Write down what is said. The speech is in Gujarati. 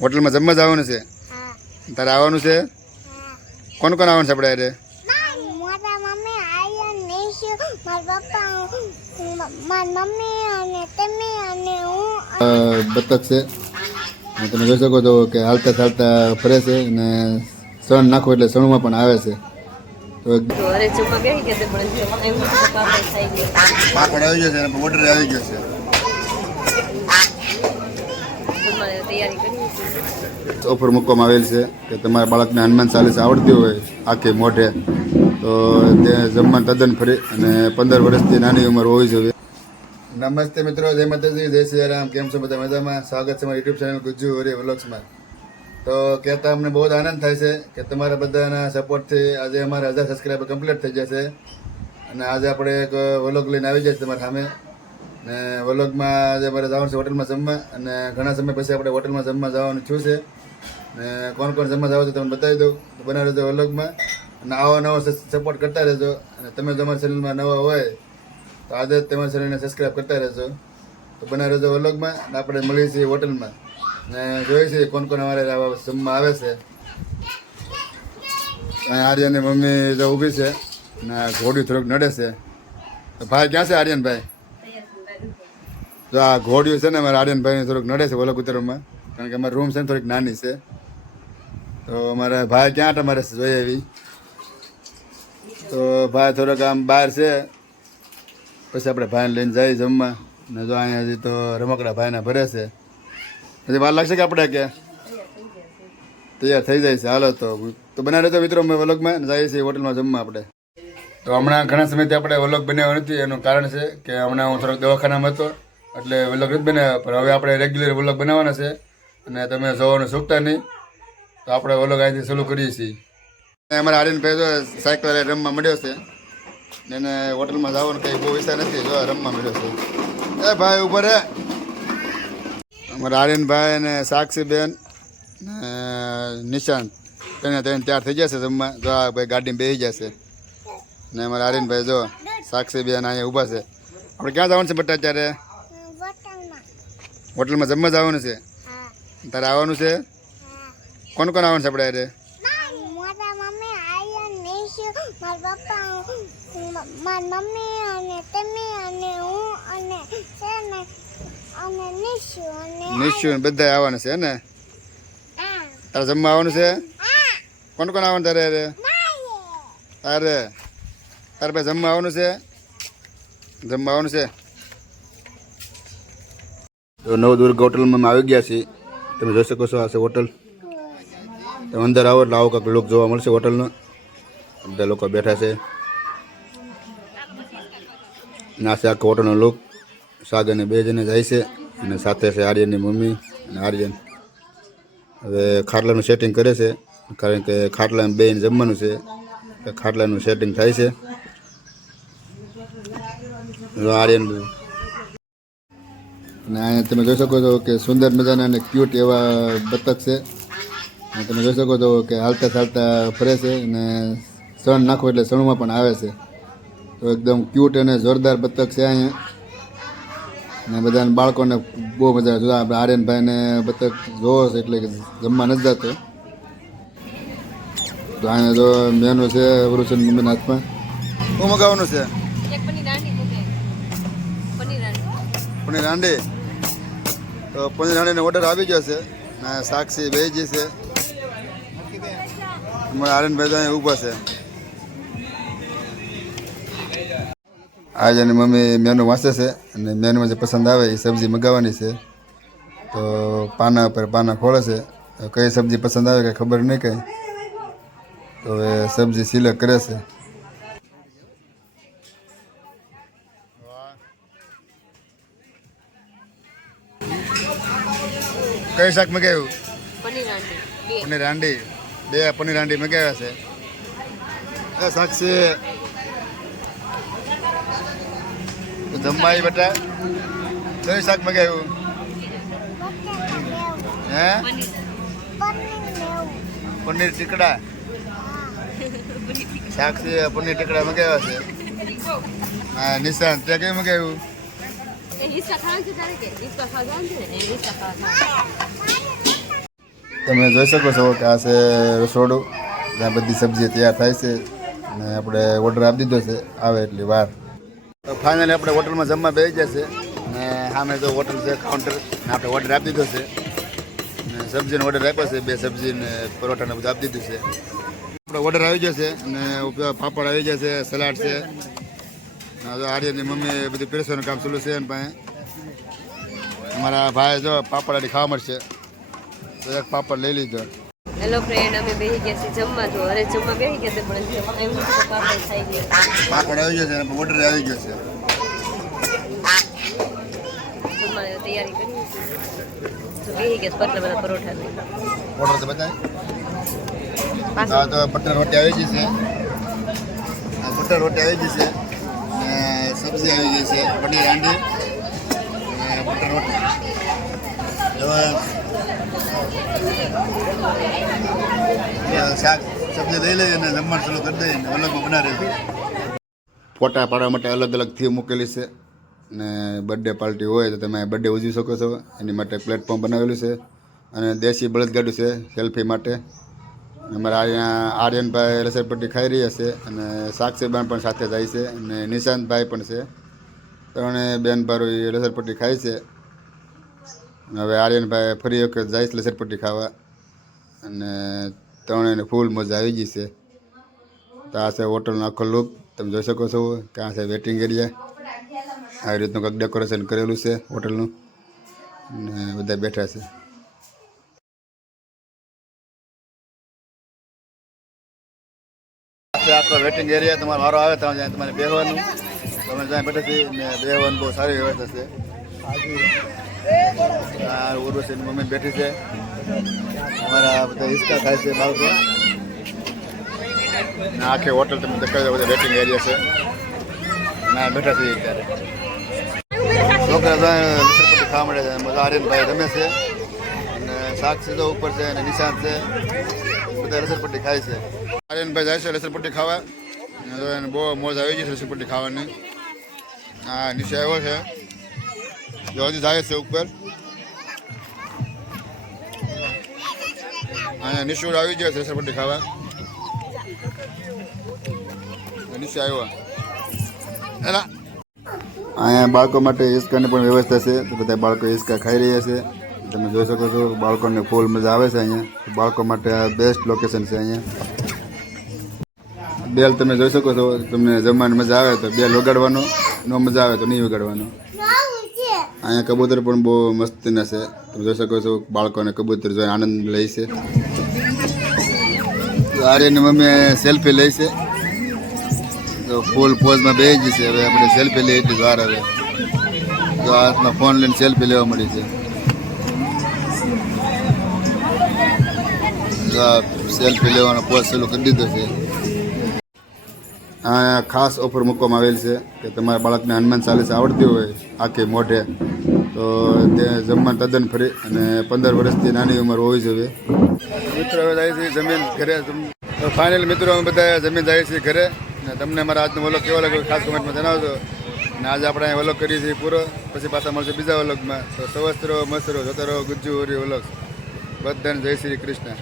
હોટલમાં જમવા જવાનું છે? તારે આવવાનું છે? કોણ કોણ આવવાનું છે આપણે અરે? મારા મમ્મી આયન નિશુ મારા પપ્પા મારી મમ્મી અને તમે અને હું બતક છે અને તમે જોઈ શકો છો કે હાલતા ચાલતા ફરે છે અને સણ નાખો એટલે સણમાં પણ આવે છે. તો અરે ચૂપા બેસી ગયા છે પણ એમ થઈ ગયું પાપડ આવી ગયો છે અને ઓર્ડર આવી ગયો છે. તૈયારી કરી ઓફર મૂકવામાં આવેલ છે કે તમારા બાળકને હનુમાન ચાલીસા આવડતી હોય આખી મોઢે તો તે જમવાનું તદ્દન ફરી અને 15 વર્ષથી નાની ઉંમર હોવી જોઈએ. નમસ્તે મિત્રો, જય માતાજી, જય શ્રી રામ. કેમ છો બધા? મજામાં? સ્વાગત છે મારી યુટ્યુબ ચેનલ ગુજ્જુ હરી વ્લોગ્સમાં. તો કહેતા અમને બહુ જ આનંદ થાય છે કે તમારા બધાના સપોર્ટથી આજે અમારા 1000 સબસ્ક્રાઈબર કમ્પ્લીટ થઈ જશે અને આજે આપણે એક વ્લોગ લઈને આવી જાય તમારા સામે. ને વ્લોગમાં આજે અમારે જવાનું છે હોટલમાં જમવા અને ઘણા સમય પછી આપણે હોટલમાં જમવા જવાનું થયું છે ને કોણ કોણ જમવા જાવ તો તમને બતાવી દઉં. તો બનાવી રહેજો વ્લોગમાં અને આવો નવો સપોર્ટ કરતા રહેજો અને તમે જો અમારા ચેનલમાં નવા હોય તો આજે જ તમારા ચેનલને સબસ્ક્રાઈબ કરતા રહેજો. તો બનાવી રહેજો વ્લોગમાં અને આપણે મળીએ છીએ હોટલમાં ને જોઈએ છીએ કોણ કોણ અમારે જમવા આવે છે. આર્યનની મમ્મી જો ઊભી છે ને ઘોડી થોડુંક નડે છે. તો ભાઈ ક્યાં છે આર્યનભાઈ? જો આ ઘોડિયું છે ને અમારા આર્યનભાઈને થોડુંક નડે છે વ્લોગ ઉતારવામાં કારણ કે અમારી રૂમ છે ને થોડીક નાની છે. તો અમારા ભાઈ ક્યાં તમારે જોઈએ એવી તો ભાઈ થોડોક આમ બહાર છે પછી આપણે ભાઈને લઈને જઈએ જમવા ને જો અહીંયા હજી તો રમકડા ભાઈના ભરે છે. હજી વાર લાગશે કે આપણે કે તૈયાર થઈ જાય છે? હાલો તો બનાવી રહેજો મિત્રો અમે વ્લોગમાં જઈએ છીએ હોટલમાં જમવા આપણે. તો હમણાં ઘણા સમયથી આપણે વ્લોગ બનાવ્યો નથી. એનું કારણ છે કે હમણાં હું થોડોક દવાખાનામાં હતો એટલે વ્લોગ નથી બનાવ્યા પણ હવે આપણે રેગ્યુલર વ્લોગ બનાવવાના છે અને તમે જોવાનું ચૂકતા નહીં. તો આપણે વ્લોગ અહીંથી ચાલુ કરીએ છીએ. અમારા આર્યનભાઈ જો સાયકલ રમવા મળ્યો છે ને એને હોટલમાં જવાનું કંઈ બહુ વિચાર નથી. જો રમવા મળ્યો છે. એ ભાઈ ઉપર હે અમારા આર્યનભાઈ અને સાક્ષીબેન ને નિશાંત તેને તૈયાર થઈ જશે જમવા. જો આ ભાઈ ગાડીમાં બેસી જશે ને અમારા આર્યનભાઈ જો સાક્ષીબેન અહીંયા ઊભા છે. આપણે ક્યાં જવાનું છે બટા અત્યારે? હોટલમાં જમવા જવાનું છે. તારે આવવાનું છે? કોણ કોણ આવવાનું છે આપણે અરે? મારા મમ્મી આયન નિશુ મારા પપ્પા મારી મમ્મી અને તમે અને હું અને છે અને નિશુ બધા આવવાનું છે ને? તારે જમવા આવવાનું છે? કોણ કોણ આવવાનું તારે અરે? તારે ભાઈ જમવા આવવાનું છે? જમવા આવવાનું છે? તો નવદુર્ગ હોટલમાં અમે આવી ગયા છીએ. તમે જોઈ શકો છો આ છે હોટલ. તમે અંદર આવો એટલે આવો કાંઈક લુક જોવા મળશે હોટલનો. બધા લોકો બેઠા છે ના છે આખો હોટલનો લુક. સાગરને 2 જણે જાય છે અને સાથે છે આર્યનની મમ્મી અને આર્યન. હવે ખાટલાનું સેટિંગ કરે છે કારણ કે ખાટલામાં બેન જમવાનું છે. ખાટલાનું સેટિંગ થાય છે. આર્યન અને અહીંયા તમે જોઈ શકો છો કે સુંદર મજાના અને ક્યુટ એવા બતક છે. અને તમે જોઈ શકો છો કે હાલતા ચાલતા ફરે છે અને સણ નાખો એટલે સણમાં પણ આવે છે. તો એકદમ ક્યુટ અને જોરદાર બતક છે અહીંયા. અને બધાને બાળકોને બહુ મજા આવે. આપણે આર્યનભાઈને બતક જોવો છે એટલે કે જમવા નથી જતો. તો અહીંયા જો મેનુ છે વરુસન મમ્મીના હાથમાં. શું મગાવવાનું છે? પનીર હાંડી. તો પનીર હાંડીનો ઓર્ડર આવી ગયો છે ને સાક્ષી બેજી છે. અમારા આર્યનભાઈ તો અહીંયા ઊભા છે. આજે એની મમ્મી મેનુ વાંચે છે અને મેનુમાં જે પસંદ આવે એ સબ્જી મગાવવાની છે. તો પાના પર પાના ખોળે છે. કઈ સબ્જી પસંદ આવે કંઈ ખબર નહીં કંઈ. તો હવે સબ્જી સિલેક્ટ કરે છે. કઈ શાક મગાવ્યું? પનીર હાંડી. 2 પનીર હાંડી મગાવ્યા છે. સાક્ષી જમવા આવી બેટા? કઈ શાક મગાવ્યું? હે? પનીર ટીકડા. સાક્ષી પનીર ટીકડા મગાવ્યા છે. હા નિશાંત ત્યાં કઈ મગાવ્યું? તમે જોઈ શકો છો કે આ છે રસોડું, જ્યાં બધી સબ્જી તૈયાર થાય છે અને આપણે ઓર્ડર આપી દીધો છે, આવે એટલી વાર. તો ફાઇનલી આપણે હોટલમાં જમવા બેસી ગયા છે અને સામે જો હોટલ છે કાઉન્ટર, આપણે ઓર્ડર આપી દીધો છે અને સબ્જીનો ઓર્ડર આપ્યો છે, 2 સબ્જી ને પરોઠાને બધું આપી દીધું છે. આપણો ઓર્ડર આવી ગયો છે અને પાપડ આવી ગયા છે, સલાડ છે. આર્યનની મમ્મી બધું પીરસવાનું કામ ચાલુ છે એની પાસે. અમારા ભાઈ જો પાપડ ખાવા મળશે તો એક પાપડ લઈ લીધો. હેલો ફ્રેન્ડ, અમે બેસી ગયા છીએ જમવા. તો અરે જમવા બેસી ગયા છે પણ એમ નથી કે પાપડ થઈ ગયા. પાપડ આવી ગયો છે અને ઓર્ડર આવી ગયો છે. જમવાની તૈયારી કરી તો બેસી ગયા પતલા બધા પરોઠા લઈ. ઓર્ડર તો બતાય. પાછો તો બટર રોટી આવી ગઈ છે, બટર રોટી આવી ગઈ છે અને સબ્જી આવી ગઈ છે, પનીર હાંડી અને બટર રોટી. હવે શાક સબ્જી લઈ લઈએ અને જમવાનું ચાલુ કરી દઈએ અને અલગમાં બનાવી. ફોટા પાડવા માટે અલગ અલગ થીમ મૂકેલી છે અને બર્થડે પાર્ટી હોય તો તમે બર્થડે ઉજવી શકો છો, એની માટે પ્લેટફોર્મ બનાવેલું છે અને દેશી બળદગાડું છે સેલ્ફી માટે. અમારા અહીંયા આર્યનભાઈ રસોઈપટ્ટી ખાઈ રહ્યા છે અને સાક્ષીબાન પણ સાથે જાય છે અને નિશાંતભાઈ પણ છે. ત્રણે બેન ભારો એ રસોઈપટ્ટી ખાય છે. હવે આર્યનભાઈ ફરી વખત જાય છે લસરપટ્ટી ખાવા અને ત્રણેયને ફૂલ મજા આવી ગઈ છે. તો આ છે હોટલનો આખો લુક, તમે જોઈ શકો છો કે આ છે વેટિંગ એરિયા. આવી રીતનું કંઈક ડેકોરેશન કરેલું છે હોટલનું અને બધા બેઠા છે. આખો વેટિંગ એરિયા તમારો વારો આવે ત્યાં જ્યાં તમારે બેસવાનું, તમે જ્યાં બેઠા છીએ ને બેસવાનું બહુ સારી વ્યવસ્થા છે. આ ઉર્વશીની મમ્મી બેઠી છે, અમારા બધા હિસ્સા થાય છે બાળકો. આખી હોટલ તમે દેખાય બધા વેટિંગ એરિયા છે ના બેઠા છીએ ત્યારે. છોકરા લસરપટ્ટી ખાવા મળે છે, મજા આર્યનભાઈ રમે છે અને શાક સીધો ઉપર છે અને નિશાંત છે, બધા લસરપટ્ટી ખાય છે. આર્યનભાઈ જાય છે લસરપટ્ટી ખાવા, એને બહુ મોજ આવી ગઈ છે લસરપટ્ટી ખાવાની. હા નીચે આવ્યો છે, જો હજી જાય છે ઉપર. અહીંયા નિશુર આવી ગયો છે લસરપટ્ટી ખાવા, નીચે આવ્યો. અહીંયા બાળકો માટે હિસકાની પણ વ્યવસ્થા છે, તો બધા બાળકો હિસકા ખાઈ રહ્યા છે. તમે જોઈ શકો છો બાળકોને ફૂલ મજા આવે છે અહીંયા. બાળકો માટે આ બેસ્ટ લોકેશન છે અહીંયા. બેલ તમે જોઈ શકો છો, તમને જમવાની મજા આવે તો બેલ વગાડવાનો, ન મજા આવે તો નહીં વગાડવાનો. અહીંયા કબૂતર પણ બહુ મસ્તીના છે, તમે જોઈ શકો છો બાળકોને કબૂતર જોઈને આનંદ લે છે. આર્યની મમ્મી સેલ્ફી લે છે, તો ફૂલ પોઝમાં બેસી ગઈ છે. હવે આપણે સેલ્ફી લઈએ એટલી વાર આવે તો હાથમાં ફોન લઈને સેલ્ફી લેવા મળી છે. સેલ્ફી લેવાનો પોઝ ચાલુ કરી દીધો છે. આ ખાસ ઓફર મૂકવામાં આવેલ છે કે તમારા બાળકને હનુમાન ચાલીસા આવડતી હોય આખી મોઢે તો તે જમવાનું તદ્દન ફ્રી અને 15 વર્ષથી નાની ઉંમર હોવી જોઈએ. મિત્રો હવે જાય છે જમીન ઘરે. તો ફાઇનલ મિત્રો અમે બધા જમીન જાય છીએ ઘરે. તમને અમારા આજનો વ્લોગ કેવો લાગ્યો ખાસ કમેન્ટમાં જણાવજો. અને આજે આપણે અહીં વ્લોગ કરીએ છીએ પૂરો, પછી પાછા મળશે બીજા વ્લોગમાં. તો સ્વસ્થ રહો, મસ્ત રહો, જોતા રહો ગુજ્જુ હોરી વ્લોગ. બધાને જય શ્રી કૃષ્ણ.